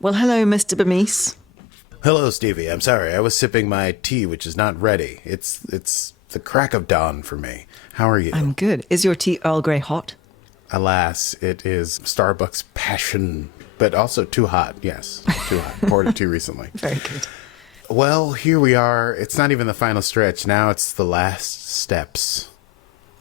Well, hello, Mr. Bemis. Hello, Stevie. I'm sorry. I was sipping my tea, which is not ready. It's the crack of dawn for me. How are you? I'm good. Is your tea Earl Grey hot? Alas, it is Starbucks passion, but also too hot. Yes, too hot. Poured it too recently. Very good. Well, here we are. It's not even the final stretch. Now it's the last steps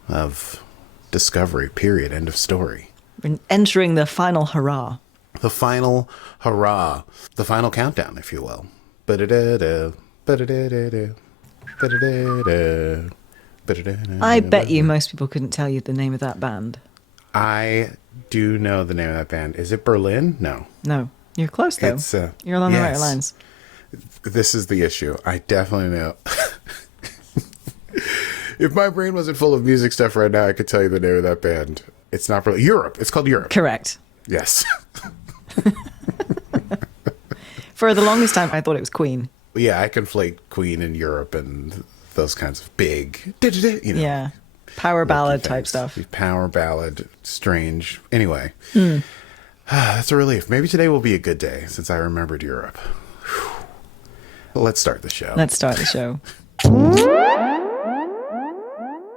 of discovery, period. End of story. We're entering the final hurrah. The final hurrah. The final countdown, if you will. Ba-da-da-da, ba-da-da-da-da, ba-da-da-da, ba-da-da-da. I bet you most people couldn't tell you the name of that band. I do know the name of that band. Is it Berlin? No. No. You're close, though. It's, You're along the right yes. lines. This is the issue. I definitely know. If my brain wasn't full of music stuff right now, I could tell you the name of that band. It's not Berlin. Europe. It's called Europe. Correct. Yes. For the longest time, I thought it was Queen. Yeah, I conflate Queen and Europe and those kinds of big, you know. Yeah. Power ballad type stuff. Power ballad, strange. Anyway, that's a relief. Maybe today will be a good day since I remembered Europe. Well, let's start the show. Let's start the show.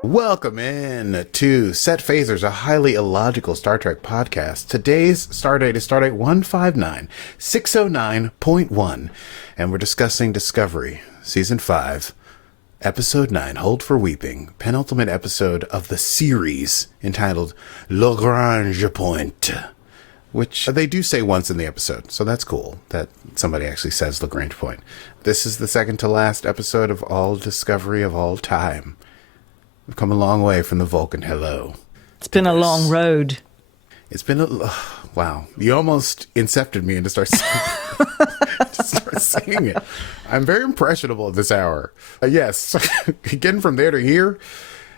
Welcome in to Set Phasers, a highly illogical Star Trek podcast. Today's stardate is stardate 159609.1, and we're discussing Discovery, Season 5, Episode 9, Hold for Weeping, penultimate episode of the series entitled LaGrange Point, which they do say once in the episode, so that's cool that somebody actually says LaGrange Point. This is the second to last episode of all Discovery of all time. We've come a long way from the Vulcan hello. It's been a long road. It's been wow. You almost incepted me into start saying it. I'm very impressionable at this hour. Yes, getting from there to here.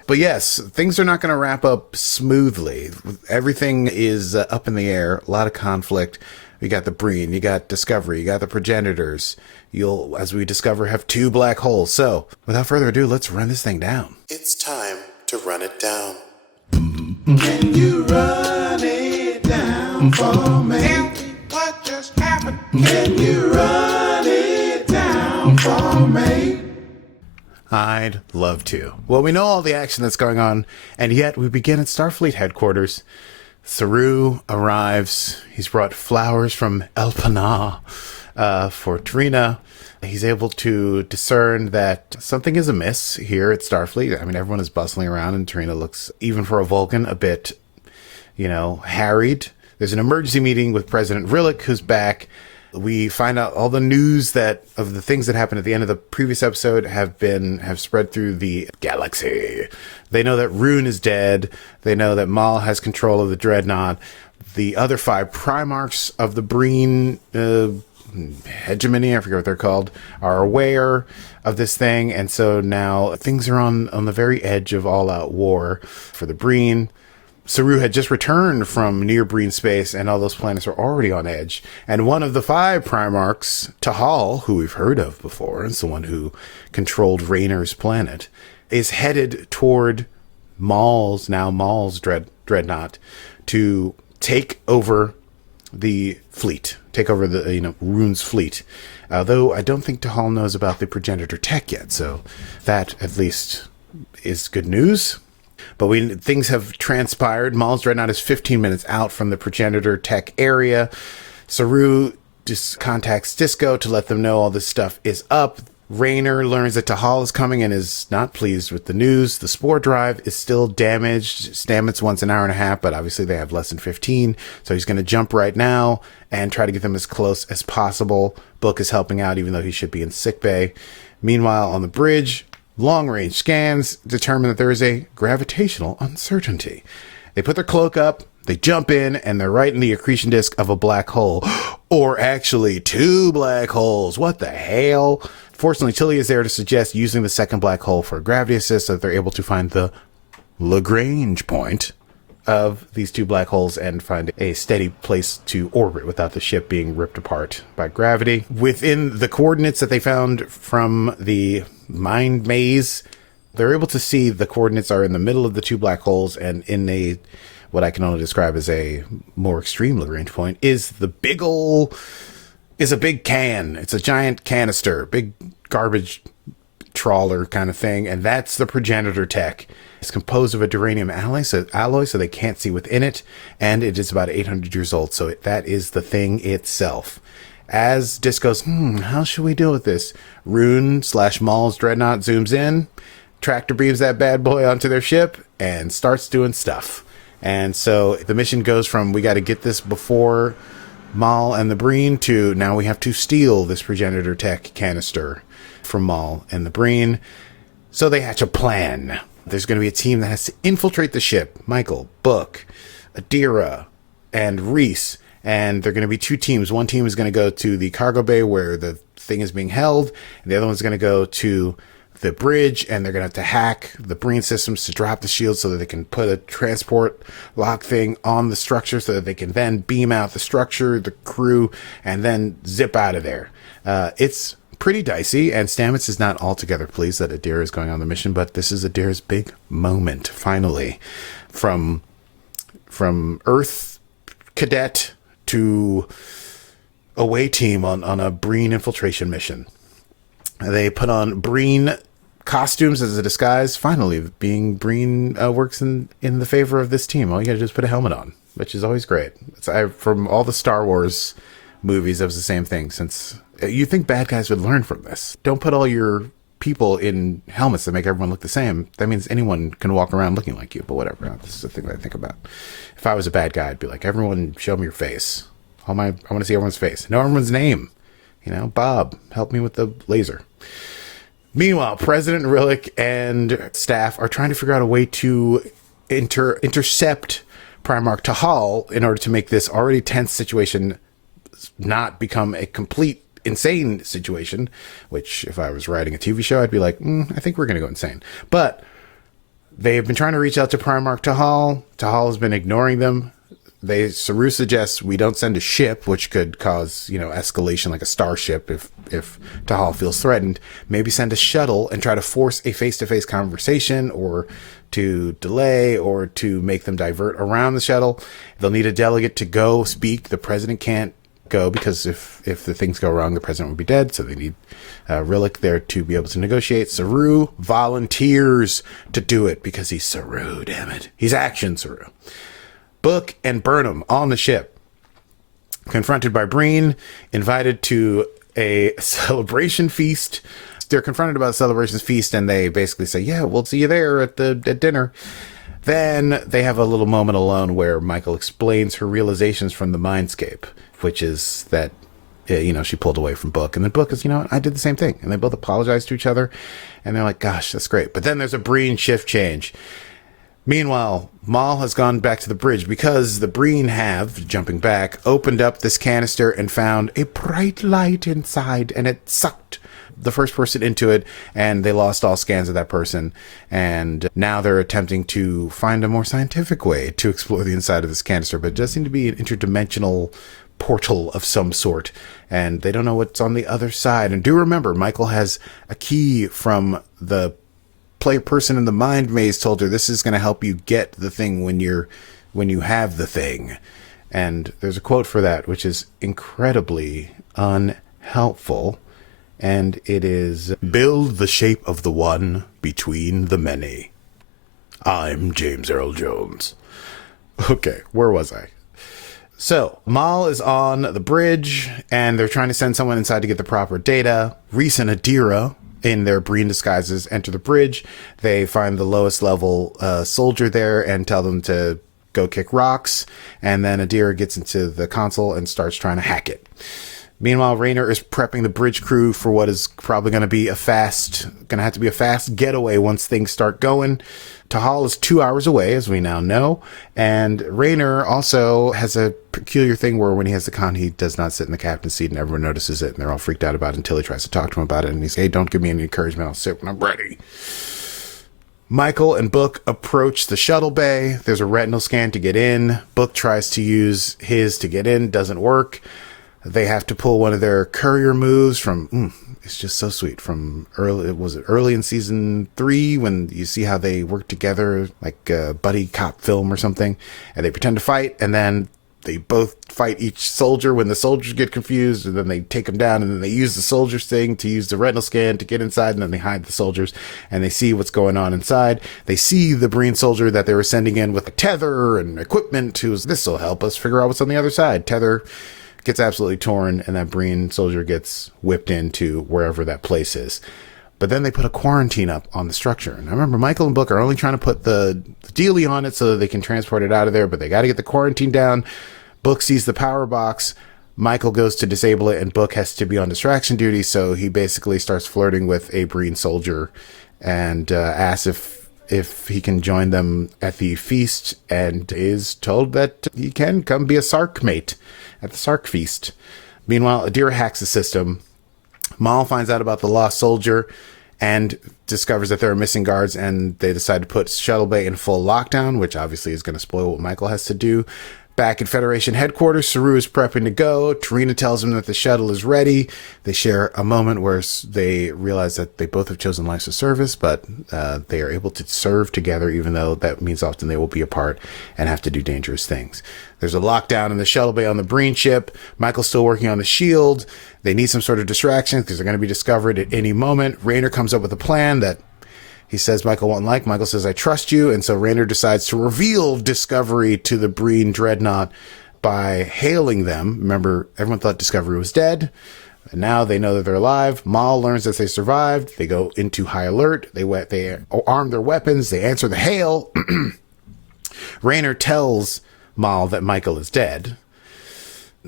But yes, things are not going to wrap up smoothly. Everything is up in the air. A lot of conflict. You got the Breen, you got Discovery, you got the progenitors. You'll, as we discover, have two black holes. So, without further ado, let's run this thing down. It's time to run it down. Can you run it down for me? Tell me what just happened. Can you run it down for me? I'd love to. Well, we know all the action that's going on, and yet we begin at Starfleet headquarters. Saru arrives. He's brought flowers from Elpanah for Trina. He's able to discern that something is amiss here at Starfleet. I mean, everyone is bustling around, and Trina looks, even for a Vulcan, a bit, harried. There's an emergency meeting with President Rillick, who's back. We find out all the news of the things that happened at the end of the previous episode have spread through the galaxy. They know that Ruhn is dead. They know that Moll has control of the Dreadnaught. The other 5 Primarchs of the Breen hegemony, I forget what they're called, are aware of this thing. And so now things are on the very edge of all-out war for the Breen. Saru had just returned from near Breen space, and all those planets are already on edge. And one of the 5 Primarchs, Tahal, who we've heard of before, is the one who controlled Raynor's planet, is headed toward Moll's Dreadnaught to take over the fleet, take over the Ruhn's fleet. Though I don't think Tahal knows about the progenitor tech yet, so that at least is good news. But things have transpired. Moll's Dreadnaught is 15 minutes out from the progenitor tech area. Saru just contacts Disco to let them know all this stuff is up. Raynor learns that Tahal is coming and is not pleased with the news. The spore drive is still damaged. Stamets wants an hour and a half, but obviously they have less than 15. So he's going to jump right now and try to get them as close as possible. Book is helping out, even though he should be in sickbay. Meanwhile, on the bridge, long-range scans determine that there is a gravitational uncertainty. They put their cloak up, they jump in, and they're right in the accretion disk of a black hole. Or actually 2 black holes. What the hell? Fortunately, Tilly is there to suggest using the second black hole for a gravity assist so that they're able to find the LaGrange point of these 2 black holes and find a steady place to orbit without the ship being ripped apart by gravity. Within the coordinates that they found from the mind maze, they're able to see the coordinates are in the middle of the 2 black holes, and in what I can only describe as a more extreme Lagrange point is the big ol' is a big can. It's a giant canister, big garbage trawler kind of thing, and that's the progenitor tech. It's composed of a duranium alloy, so they can't see within it, and it is about 800 years old, so that is the thing itself. As Dis goes, how should we deal with this? Ruhn/Moll's Dreadnaught zooms in, tractor beams that bad boy onto their ship, and starts doing stuff. And so the mission goes from, we got to get this before Moll and the Breen, to now we have to steal this progenitor tech canister from Moll and the Breen. So they hatch a plan. There's going to be a team that has to infiltrate the ship. Michael, Book, Adira, and Rhys. And they're going to be two teams. One team is going to go to the cargo bay where the thing is being held. And the other one's going to go to the bridge. And they're going to have to hack the Breen systems to drop the shield so that they can put a transport lock thing on the structure so that they can then beam out the structure, the crew, and then zip out of there. It's pretty dicey, and Stamets is not altogether pleased that Adira is going on the mission, but this is Adira's big moment, finally. From Earth cadet to away team on a Breen infiltration mission. They put on Breen costumes as a disguise. Finally, being Breen works in the favor of this team. All you gotta do is put a helmet on, which is always great. From all the Star Wars movies, it was the same thing. Since you think bad guys would learn from this. Don't put all your people in helmets that make everyone look the same. That means anyone can walk around looking like you, but whatever. This is the thing that I think about. If I was a bad guy, I'd be like, everyone show me your face. I want to see everyone's face. Know everyone's name. Bob, help me with the laser. Meanwhile, President Rillick and staff are trying to figure out a way to intercept Primarch Tahal in order to make this already tense situation not become a complete insane situation, which if I was writing a TV show, I'd be like, I think we're going to go insane. But they've been trying to reach out to Primarch Tahal. Tahal has been ignoring them. Saru suggests we don't send a ship, which could cause, escalation like a starship if Tahal feels threatened. Maybe send a shuttle and try to force a face-to-face conversation, or to delay, or to make them divert around the shuttle. They'll need a delegate to go speak. The president can't go because if the things go wrong, the president would be dead. So they need Rillick there to be able to negotiate. Saru volunteers to do it because he's Saru, damn it. He's action Saru. Book and Burnham on the ship, confronted by Breen, invited to a celebration feast. They're confronted about a celebration feast, and they basically say, yeah, we'll see you there at dinner. Then they have a little moment alone where Michael explains her realizations from the mindscape, which is that, she pulled away from Book. And then Book is, I did the same thing. And they both apologize to each other. And they're like, gosh, that's great. But then there's a Breen shift change. Meanwhile, Moll has gone back to the bridge because the Breen have, jumping back, opened up this canister and found a bright light inside, and it sucked the first person into it, and they lost all scans of that person. And now they're attempting to find a more scientific way to explore the inside of this canister, but it does seem to be an interdimensional portal of some sort, and they don't know what's on the other side. And do remember, Michael has a key from the person in the mind maze told her this is going to help you get the thing when you have the thing. And there's a quote for that, which is incredibly unhelpful. And it is, build the shape of the one between the many. I'm James Earl Jones. Okay, where was I? So, Moll is on the bridge, and they're trying to send someone inside to get the proper data. Rhys and Adira, in their Breen disguises, enter the bridge. They find the lowest level soldier there and tell them to go kick rocks. And then Adira gets into the console and starts trying to hack it. Meanwhile, Raynor is prepping the bridge crew for what is probably going to have to be a fast getaway once things start going. Tahal is 2 hours away, as we now know, and Raynor also has a peculiar thing where when he has the con, he does not sit in the captain's seat, and everyone notices it, and they're all freaked out about it until he tries to talk to him about it, and he's, hey, don't give me any encouragement, I'll sit when I'm ready. Michael and Book approach the shuttle bay. There's a retinal scan to get in. Book tries to use his to get in, doesn't work. They have to pull one of their courier moves from, it's just so sweet, from early in season 3 when you see how they work together like a buddy cop film or something, and they pretend to fight, and then they both fight each soldier when the soldiers get confused, and then they take them down, and then they use the soldiers thing to use the retinal scan to get inside, and then they hide the soldiers, and they see what's going on inside. They see the Breen soldier that they were sending in with a tether and equipment, who's, this will help us figure out what's on the other side. Tether gets absolutely torn, and that Breen soldier gets whipped into wherever that place is. But then they put a quarantine up on the structure. And I remember Michael and Book are only trying to put the dealie on it so that they can transport it out of there, but they got to get the quarantine down. Book sees the power box. Michael goes to disable it, and Book has to be on distraction duty, so he basically starts flirting with a Breen soldier and asks if he can join them at the feast, and is told that he can come be a Sark mate at the Sark feast. Meanwhile, Adira hacks the system. Moll finds out about the lost soldier and discovers that there are missing guards, and they decide to put Shuttle Bay in full lockdown, which obviously is going to spoil what Michael has to do. Back at Federation headquarters, Saru is prepping to go. Tarina tells him that the shuttle is ready. They share a moment where they realize that they both have chosen lives of service, but they are able to serve together, even though that means often they will be apart and have to do dangerous things. There's a lockdown in the shuttle bay on the Breen ship. Michael's still working on the shield. They need some sort of distraction because they're going to be discovered at any moment. Rayner comes up with a plan that he says Michael won't like. Michael says, I trust you. And so Rayner decides to reveal Discovery to the Breen Dreadnaught by hailing them. Remember, everyone thought Discovery was dead. And now they know that they're alive. Moll learns that they survived. They go into high alert. They arm their weapons. They answer the hail. Rayner tells Moll that Michael is dead.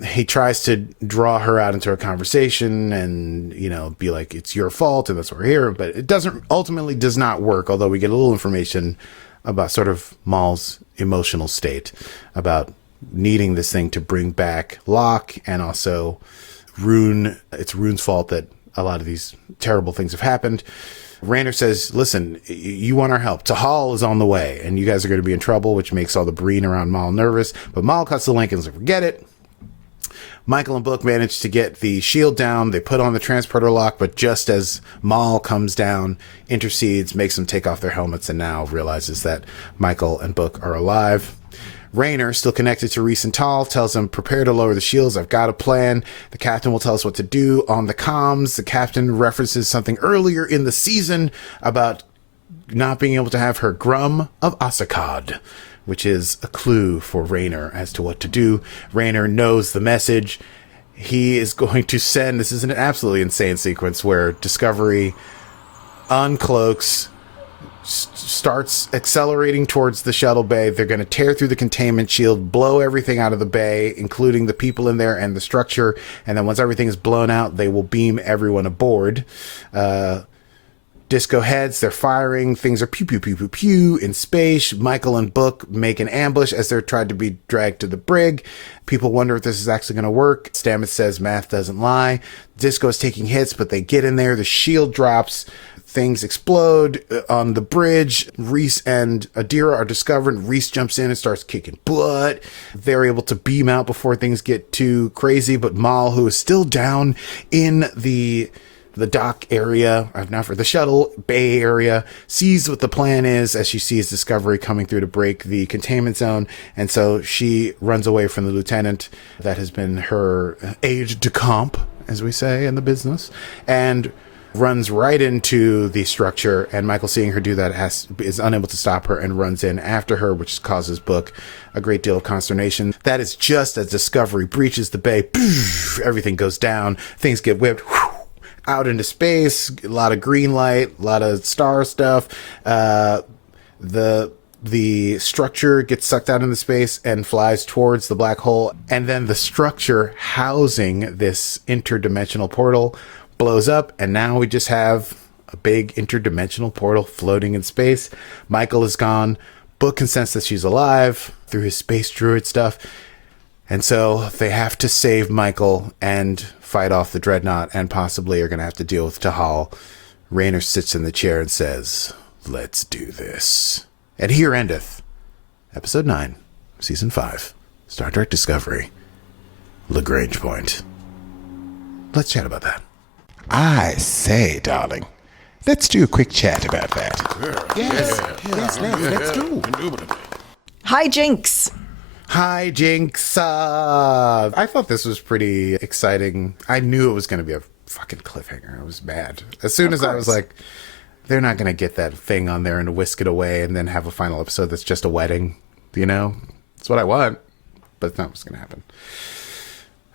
He tries to draw her out into a conversation and, be like, it's your fault and that's why we're here. But it ultimately does not work, although we get a little information about sort of Moll's emotional state, about needing this thing to bring back Locke, and also Ruhn. It's Ruhn's fault that a lot of these terrible things have happened. Rayner says, listen, you want our help. Tahal is on the way, and you guys are going to be in trouble, which makes all the Breen around Moll nervous. But Moll cuts the link and says, forget it. Michael and Book manage to get the shield down. They put on the transporter lock, but just as Moll comes down, intercedes, makes them take off their helmets, and now realizes that Michael and Book are alive. Rayner, still connected to Rhys and Tahal, tells them, prepare to lower the shields. I've got a plan. The captain will tell us what to do. On the comms, the captain references something earlier in the season about not being able to have her Grum of Asakad, which is a clue for Rayner as to what to do. Rayner knows the message. He is going to send, this is an absolutely insane sequence where Discovery uncloaks, starts accelerating towards the shuttle bay. They're going to tear through the containment shield, blow everything out of the bay, including the people in there and the structure. And then once everything is blown out, they will beam everyone aboard. Disco heads, they're firing, things are pew, pew, pew, pew, pew in space. Michael and Book make an ambush as they're tried to be dragged to the brig. People wonder if this is actually going to work. Stamets says math doesn't lie. Disco is taking hits, but they get in there. The shield drops. Things explode on the bridge. Rhys and Adira are discovered. Rhys jumps in and starts kicking butt. They're able to beam out before things get too crazy, but Moll, who is still down in the dock area, not for the shuttle bay area, sees what the plan is as she sees Discovery coming through to break the containment zone. And so she runs away from the lieutenant that has been her aide de camp, as we say in the business, and runs right into the structure. And Michael, seeing her do that, is unable to stop her and runs in after her, which causes Book a great deal of consternation. That is just as Discovery breaches the bay. Everything goes down. Things get whipped out into space, a lot of green light, a lot of star stuff. The structure gets sucked out into space and flies towards the black hole. And then the structure housing this interdimensional portal blows up. And now we just have a big interdimensional portal floating in space. Michael is gone. Book can sense that she's alive through his space druid stuff. And so they have to save Michael and fight off the Dreadnaught, and possibly are going to have to deal with Tahal. Rayner sits in the chair and says, let's do this. And here endeth Episode 9, Season 5, Star Trek Discovery, LaGrange Point. Let's chat about that. I say, darling, let's do a quick chat about that. Yes, let's go. Hi, Jinx. Hi, Jinx. I thought this was pretty exciting. I knew it was going to be a fucking cliffhanger. I was mad. As soon as I was like, they're not going to get that thing on there and whisk it away and then have a final episode that's just a wedding. You know? That's what I want. But it's not what's going to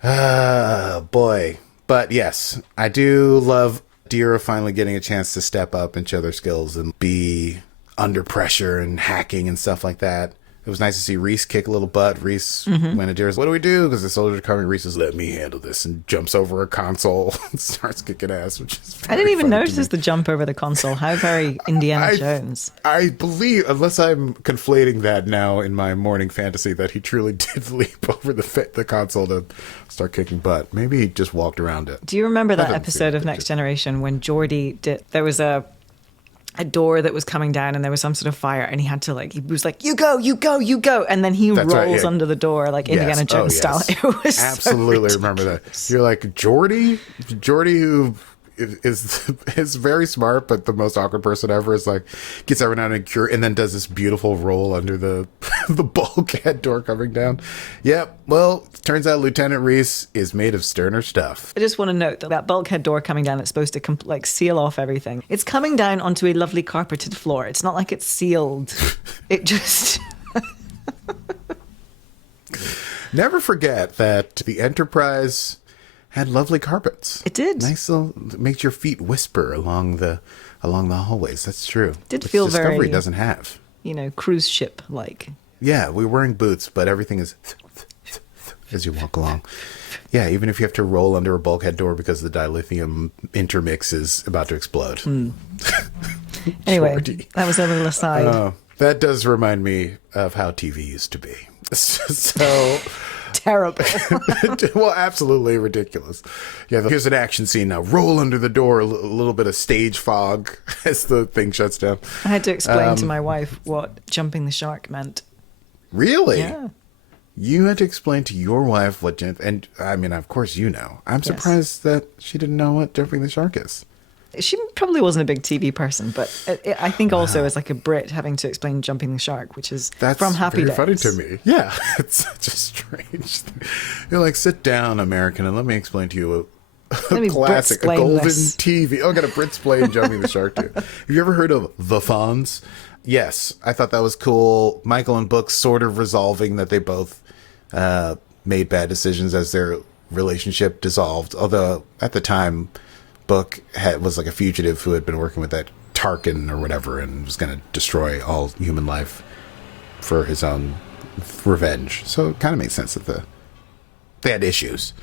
happen. Boy. But yes, I do love Adira finally getting a chance to step up and show their skills and be under pressure and hacking and stuff like that. It was nice to see Rhys kick a little butt. Rhys, when Adira's, what do we do? Because the soldiers are coming. Rhys says, let me handle this, and jumps over a console and starts kicking ass, which is I didn't even notice the jump over the console. How very Indiana Jones. I believe, unless I'm conflating that now in my morning fantasy, that he truly did leap over the console to start kicking butt. Maybe he just walked around it. Do you remember that episode of Next Generation when Geordi did, there was a door that was coming down and there was some sort of fire and he had to he was like, you go, and then he rolls under the door like Indiana Jones style. It was absolutely so remember that. You're like, Geordi who is very smart but the most awkward person ever, is like, gets everyone out of cure and then does this beautiful roll under the the bulkhead door coming down. Yep. Well, turns out Lieutenant Rhys is made of sterner stuff. I just want to note that bulkhead door coming down, it's supposed to seal off everything. It's coming down onto a lovely carpeted floor. It's not like it's sealed. It just... Never forget that the Enterprise had lovely carpets. It did. Nice little, makes your feet whisper along the hallways. That's true. Did feel Discovery very, doesn't have. Cruise ship like. Yeah, we're wearing boots, but everything is as you walk along. Yeah, even if you have to roll under a bulkhead door because the dilithium intermix is about to explode. Anyway, Geordi. that was a little aside. That does remind me of how TV used to be. So terrible. Well, absolutely ridiculous. Yeah, here's an action scene now. Roll under the door, a little bit of stage fog as the thing shuts down. I had to explain to my wife what jumping the shark meant. Really? Yeah. You had to explain to your wife what and I mean, of course you know. I'm surprised that she didn't know what jumping the shark is. She probably wasn't a big TV person, but I think also as like a Brit having to explain jumping the shark, which is from Happy Days. Funny to me. Yeah, it's such a strange thing. You're like, sit down, American, and let me explain to you a classic, a golden TV. Oh, I got a Brit-splain jumping the shark too. Have you ever heard of The Fonz? Yes, I thought that was cool. Michael and Book sort of resolving that they both made bad decisions as their relationship dissolved. Although at the time, Book was like a fugitive who had been working with that Tarkin or whatever and was going to destroy all human life for his own revenge. So it kind of makes sense that they had issues.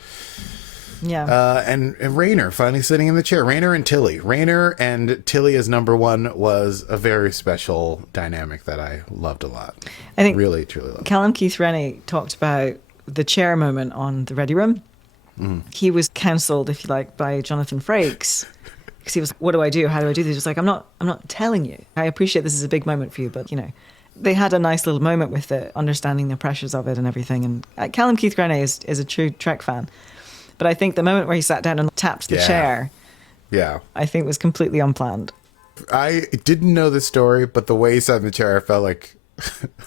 Yeah. And Rayner finally sitting in the chair. Rayner and Tilly. Rayner and Tilly as number one was a very special dynamic that I loved a lot. I think really, truly loved. Callum Keith Rennie talked about the chair moment on the Ready Room. He was counselled, if you like, by Jonathan Frakes because he was, what do I do? How do I do this? He was like, I'm not telling you. I appreciate this is a big moment for you, but they had a nice little moment with it, understanding the pressures of it and everything. And Callum Keith Rennie is a true Trek fan. But I think the moment where he sat down and tapped the chair, I think was completely unplanned. I didn't know this story, but the way he sat in the chair, I felt like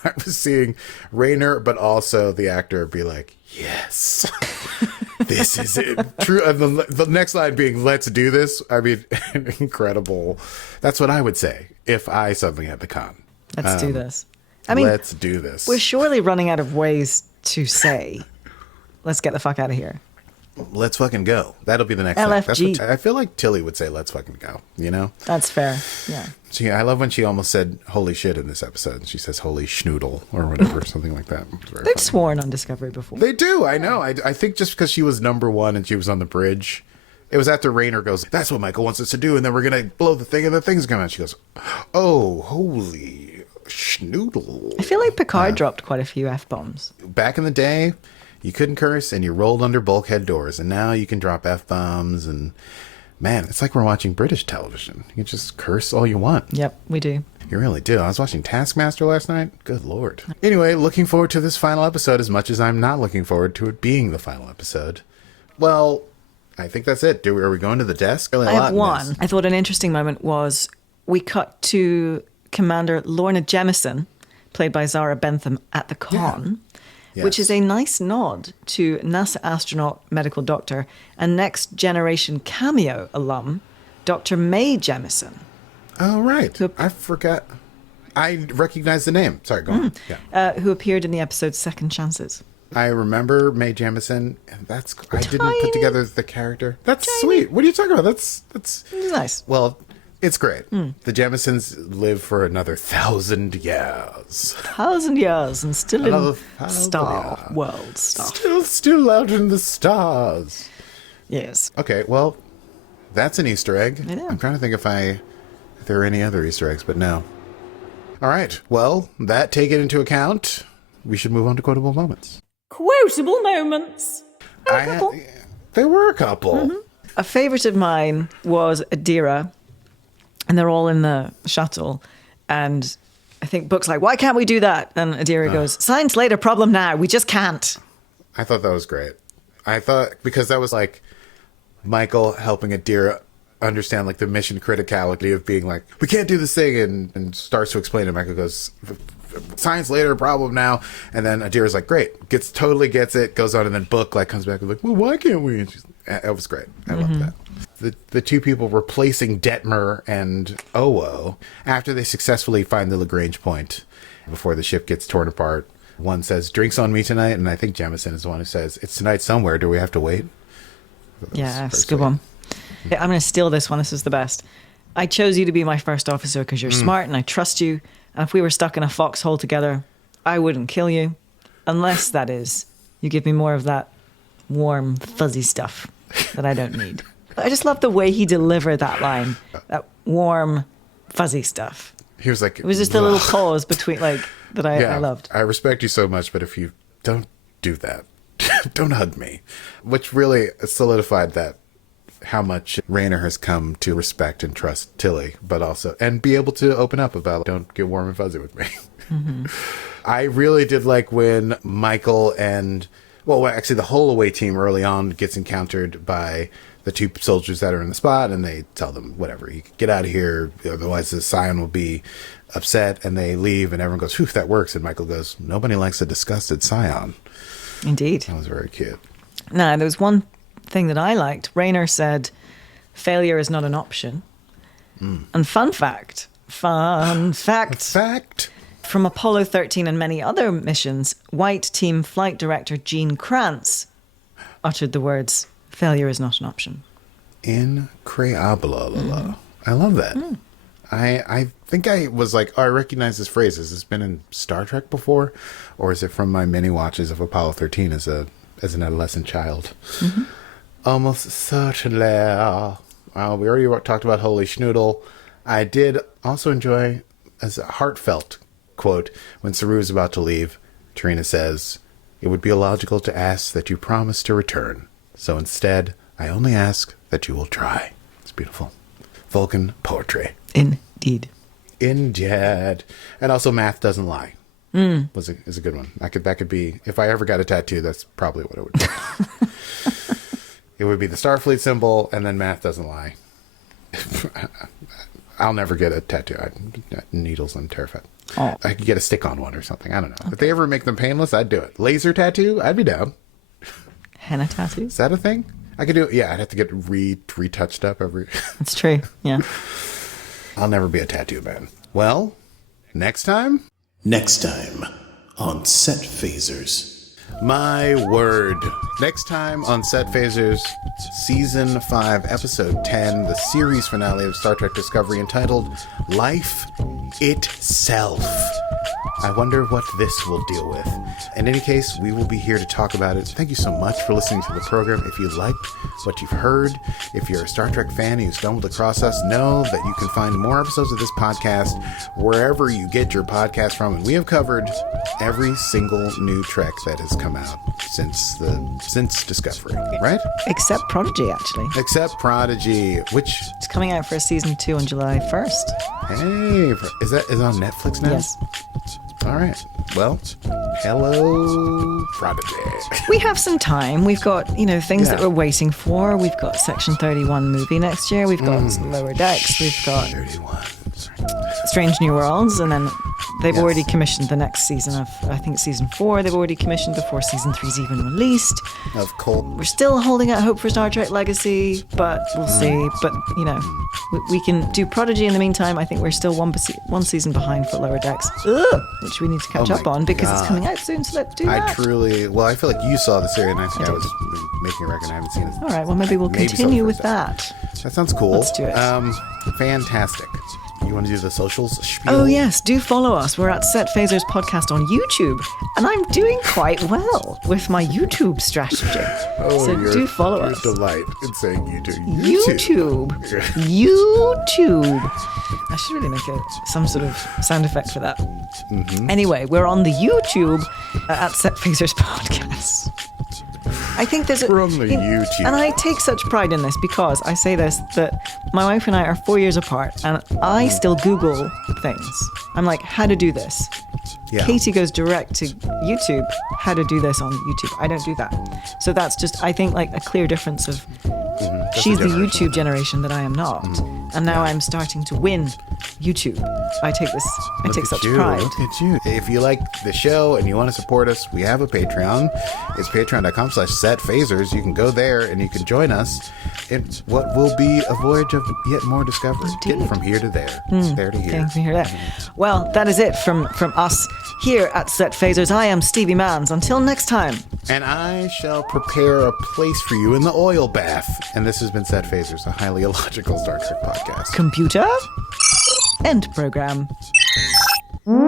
I was seeing Rayner, but also the actor be like, yes, this is it. True. And the next line being, let's do this. I mean, incredible. That's what I would say if I suddenly had the con. Let's do this. I mean, let's do this. We're surely running out of ways to say, let's get the fuck out of here. Let's fucking go. That'll be the next LFG. thing. That's what I feel like Tilly would say, let's fucking go, That's fair, yeah. I love when she almost said holy shit in this episode. She says holy schnoodle or whatever, something like that. They've sworn on Discovery before. They do, I know. I think just because she was number one and she was on the bridge, it was after Rayner goes, that's what Michael wants us to do, and then we're going to blow the thing and the thing's coming out. She goes, oh, holy schnoodle. I feel like Picard dropped quite a few F-bombs. Back in the day, you couldn't curse and you rolled under bulkhead doors, and now you can drop F-bombs and man, it's like we're watching British television. You can just curse all you want. Yep, we do. You really do. I was watching Taskmaster last night. Good Lord. Anyway, looking forward to this final episode as much as I'm not looking forward to it being the final episode. Well, I think that's it. Are we going to the desk? I have one. I thought an interesting moment was we cut to Commander Lorna Jemison, played by Zara Bentham, at the con. which is a nice nod to NASA astronaut, medical doctor, and Next Generation cameo alum, Dr. Mae Jemison. Oh, right. I forgot. I recognize the name. Sorry, go on. Yeah. Who appeared in the episode Second Chances. I remember Mae Jemison. I didn't put together the character. That's sweet. What are you talking about? That's It's nice. Well, it's great. The Jemisons live for another 1,000 years. 1,000 years and still Another in 1,000 Star years. World stuff. Still out in the stars. Yes. Okay, well, that's an Easter egg. I know. I'm trying to think if there are any other Easter eggs, but no. All right. Well, that taken into account, we should move on to quotable moments. Quotable moments. There were a couple. Mm-hmm. A favourite of mine was Adira, and they're all in the shuttle, and I think Book's like, why can't we do that? And Adira goes, science later, problem now. We just can't. I thought that was great. I thought, because that was like Michael helping Adira understand like the mission criticality of being like, we can't do this thing, and starts to explain it. Michael goes, science later, problem now. And then Adira's like, great, totally gets it, goes on, and then Book like comes back and like, well, why can't we? And it was great. I loved that. The two people replacing Detmer and Owo after they successfully find the LaGrange point before the ship gets torn apart. One says, drinks on me tonight, and I think Jemison is the one who says, it's tonight somewhere, do we have to wait? Yeah, it's a good one. I'm going to steal this one. This is the best. I chose you to be my first officer because you're smart and I trust you. And if we were stuck in a foxhole together, I wouldn't kill you. Unless, that is, you give me more of that warm, fuzzy stuff that I don't need. I just love the way he delivered that line. That warm, fuzzy stuff. He was like... It was just a little pause between, like, that I loved. I respect you so much, but if you don't do that, don't hug me. Which really solidified that, how much Rayner has come to respect and trust Tilly, but also, and be able to open up about, don't get warm and fuzzy with me. Mm-hmm. I really did like when Michael and, well, actually the whole away team early on gets encountered by the two soldiers that are in the spot, and they tell them, whatever, you get out of here, otherwise the Scion will be upset, and they leave, and everyone goes, whew, that works, and Michael goes, nobody likes a disgusted Scion. Indeed. That was very cute. Now, there was one thing that I liked. Rayner said, failure is not an option. And fun fact, from Apollo 13 and many other missions, White Team Flight Director Gene Kranz uttered the words, failure is not an option. Incredible. I love that. I think I was like, oh, I recognize this phrase. Has this been in Star Trek before? Or is it from my many watches of Apollo 13 as an adolescent child? Mm-hmm. Almost certainly. We already talked about Holy Schnoodle. I did also enjoy, as a heartfelt quote, when Saru is about to leave, Tarina says, it would be illogical to ask that you promise to return. So instead, I only ask that you will try. It's beautiful. Vulcan poetry. Indeed. Indeed. And also, math doesn't lie. Is a good one. That could be, if I ever got a tattoo, that's probably what it would be. It would be the Starfleet symbol, and then math doesn't lie. I'll never get a tattoo. Needles, I'm terrified. Oh. I could get a stick-on one or something. I don't know. Okay. If they ever make them painless, I'd do it. Laser tattoo, I'd be down. Henna tattoo? Is that a thing? I could do it. Yeah, I'd have to get retouched up every... It's true, yeah. I'll never be a tattoo man. Well, next time? Next time on Set Phasers. My word. Next time on Set Phasers, Season 5, Episode 10, the series finale of Star Trek Discovery, entitled Life Itself. I wonder what this will deal with. In any case, we will be here to talk about it. Thank you so much for listening to the program. If you liked what you've heard, if you're a Star Trek fan and you stumbled across us, know that you can find more episodes of this podcast wherever you get your podcast from. And we have covered every single new Trek that has come out since Discovery, right? Except Prodigy, actually. Except Prodigy, which... It's coming out for Season 2 on July 1st. Hey, is it on Netflix now? Yes. All right. Well, hello, Prodigy. We have some time. We've got, things that we're waiting for. We've got Section 31 movie next year. We've got Lower Decks. We've got 31. Strange New Worlds. And then They've Yes. already commissioned the next season of, I think it's season 4, they've already commissioned before season 3's even released. Of Colt. We're still holding out hope for Star Trek Legacy, but we'll see. But, you know, we can do Prodigy in the meantime. I think we're still one season behind for Lower Decks, which we need to catch Oh up my on because it's God. coming out soon, so let's do that. I feel like you saw the series, and I think I was making a record. I haven't seen it. All right, well, maybe we'll Maybe continue saw the with first that. That sounds cool. Let's do it. Fantastic. You want to do the socials spiel? Oh, yes, do follow us. We're at Set Phasers Podcast on YouTube, and I'm doing quite well with my YouTube strategy. So do follow us. Your delight in saying YouTube. YouTube. I should really make some sort of sound effect for that. Anyway, we're on the YouTube at Set Phasers Podcast. I think there's We're on the YouTube. and I take such pride in this because I say this, that my wife and I are 4 years apart, and I still Google things. I'm like, how to do this. Yeah. Katie goes direct to YouTube, how to do this on YouTube. I don't do that. So that's just, I think, like a clear difference of she's the YouTube generation that I am not. And now I'm starting to win YouTube. I take such pride. Look at you. If you like the show and you want to support us, we have a Patreon. It's patreon.com/setphasers. You can go there and you can join us in what will be a voyage of yet more discovery. Getting from here to there. There to here. Getting from here to there. Well, that is it from us here at Set Phasers. I am Stevie Manns. Until next time. And I shall prepare a place for you in the oil bath. And this has been Set Phasers, a highly illogical Star Trek podcast. Computer. End program. You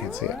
can't see it.